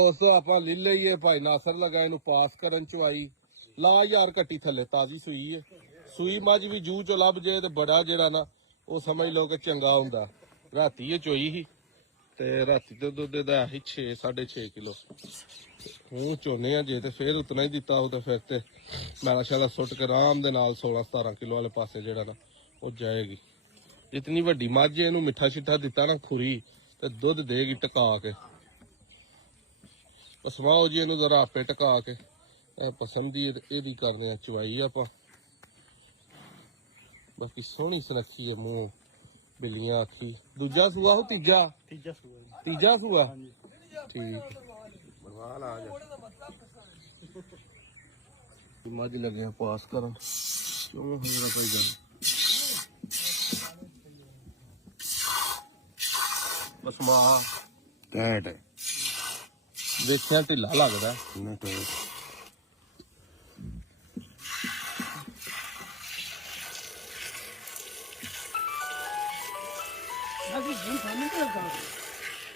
ਦੋਸਤੋ ਆਪਾਂ ਲੈ ਲਈਏ ਭਾਈ ਨਾਸਰ ਲਗਾ ਇਹਨੂੰ ਪਾਸ ਕਰਨ ਚਵਾਈ ਲਾ ਯਾਰ ਕੱਟੀ ਥੱਲੇ ਤਾਜ਼ੀ ਸੂਈ ਹੈ। ਸੂਈ ਮੱਝ ਵੀ ਜੂ ਚੋਂ ਲੱਭ ਜੇ ਤੇ ਬੜਾ ਜਿਹੜਾ ਨਾ ਉਹ ਸਮਝ ਲਓ ਕਿ ਚੰਗਾ ਹੁੰਦਾ। ਰਾਤੀ ਇਹ ਚੋਈ ਸੀ ਤੇ ਰਾਤੀ ਤੇ ਦੁੱਧ ਦਾ ਸੀ 6.5 ਕਿਲੋ। ਹੁਣ ਚੋਨੇ ਆ ਜੇ ਤੇ ਫੇਰ ਉਤਨਾ ਹੀ ਦਿੱਤਾ ਉਹ ਤੇ ਫਿਰ ਤੇ ਮੈਲਾ ਸ਼ਾਲਾ ਸੁੱਟ ਕੇ ਆਰਾਮ ਦੇ ਨਾਲ 16-17 ਕਿਲੋ ਵਾਲੇ ਪਾਸੇ ਜਿਹੜਾ ਨਾ ਉਹ ਜਾਏਗੀ। ਜਿਤਨੀ ਵੱਡੀ ਮੱਝ ਇਹਨੂੰ ਮਿੱਠਾ ਛਿੱਠਾ ਦਿੱਤਾ ਨਾ ਖੁਰੀ ਤੇ ਦੁੱਧ ਦੇਗੀ ਟਕਾ ਕੇ। ਪਸਵਾਓ ਜੀ ਇਹਨੂੰ ਜ਼ਰਾ ਆਪੇ ਟਕਾ ਕੇ ਪਸੰਦੀ ਇਹਦੀ ਕਰਨੇ ਆ ਚਵਾਈ ਆਪਾਂ। ਬਾਕੀ ਸੋਹਣੀ ਸੁਨੱਖੀ ਹੈ ਮੂੰਹ ਬਿੱਲੀਆਂ ਅੱਖੀ। ਦੂਜਾ ਸੂਆ ਉਹ ਤੀਜਾ ਸੂਆ ਠੀਕ ਬਰਵਾਲ ਆ ਜਾ ਮੱਝ ਲੱਗਿਆ ਪਾਸ ਕਰਨ ਕਿਉਂ ਮੇਰਾ ਭਾਈ ਜਾਨ ਪਸਮਾ ਕੈਟ ਦੇਖਿਆ ਢਿੱਲਾ ਲੱਗਦਾ ਨਾ ਤੇ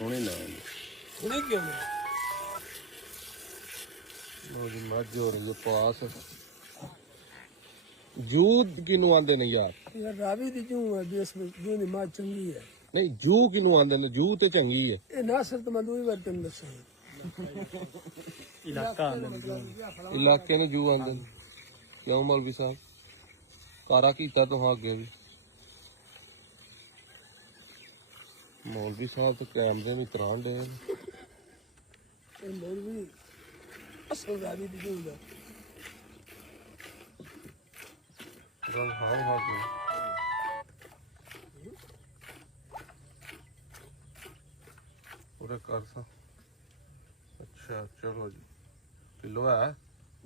ਹੁਣੇ ਨਾ ਹੁਣੇ ਕਿਉਂ ਉਹਦੀ ਮੱਝ ਹੋ ਰਹੀ ਹੈ ਪਾਸ। ਜੂ ਕਿਨੂੰ ਆਂਦੇ ਨੇ ਯਾਰ ਰਾਵੀ ਦੀ ਜੂ ਹੈ ਜਿਸ ਵਿੱਚ ਜੂ ਦੀ ਮੱਝ ਚੰਗੀ ਹੈ। ਨਹੀਂ ਜੂ ਕਿਨੂੰ ਆਂਦੇ ਨੇ ਜੂ ਤੇ ਚੰਗੀ ਹੈ। ਇਹ ਨਾਸਰ ਤੇ ਮੈਂ ਦੂਈ ਵਾਰ ਤੈਨੂੰ ਦੱਸਾਂ ਇਲਾਕੇ ਨੂੰ ਜੂ ਆਂਦੇ ਨੇ ਕਿਉਂ ਮੌਲਵੀ ਸਾਹਿਬ ਕਾਰਾ ਕੀਤਾ ਤੁਹਾਂ ਅੱਗੇ ਵੀ ਮੌਲਵੀ ਸਾਹਿਬ ਤੇ ਕੈਮਰੇ ਵੀ ਤਰਾਣ ਦੇ ਇਹ ਮੌਲਵੀ ਅਸਲ ਰਾਵੀ ਦੀ ਜੂ ਹੈ। ਰੰਗ ਹਾਂ पूरे कर सा। अच्छा चलो जी किलो है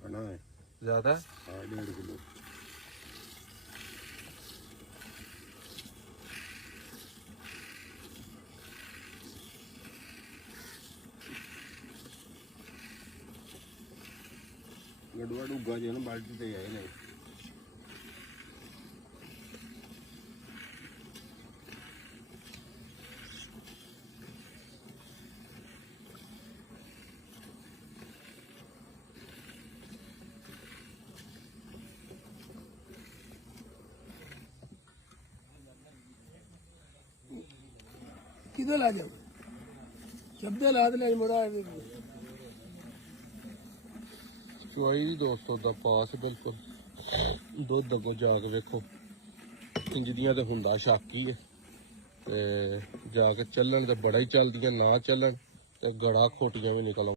बना है ज्यादा है 1.5 किलो। गड़वा डूगा जो ना बाल्टी ते आए नहीं किधर ला जाओ शब्द ला दे मुड़ा ਚਵਾਈ ਦੋਸਤੋ ਦਾ ਪਾਸ ਬਿਲਕੁਲ ਦੁੱਧ ਅੱਗੋਂ ਜਾ ਕੇ ਵੇਖੋ ਇੰਜਦੀਆਂ ਤੇ ਹੁੰਦਾ ਸ਼ੱਕ ਹੀ ਹੈ ਤੇ ਜਾ ਕੇ ਚੱਲਣ ਤੇ ਬੜਾ ਹੀ ਚੱਲਦੀਆਂ ਨਾ ਚੱਲਣ ਤੇ ਗੜਾ ਖੋਟੀਆਂ ਵੀ ਨਿਕਲ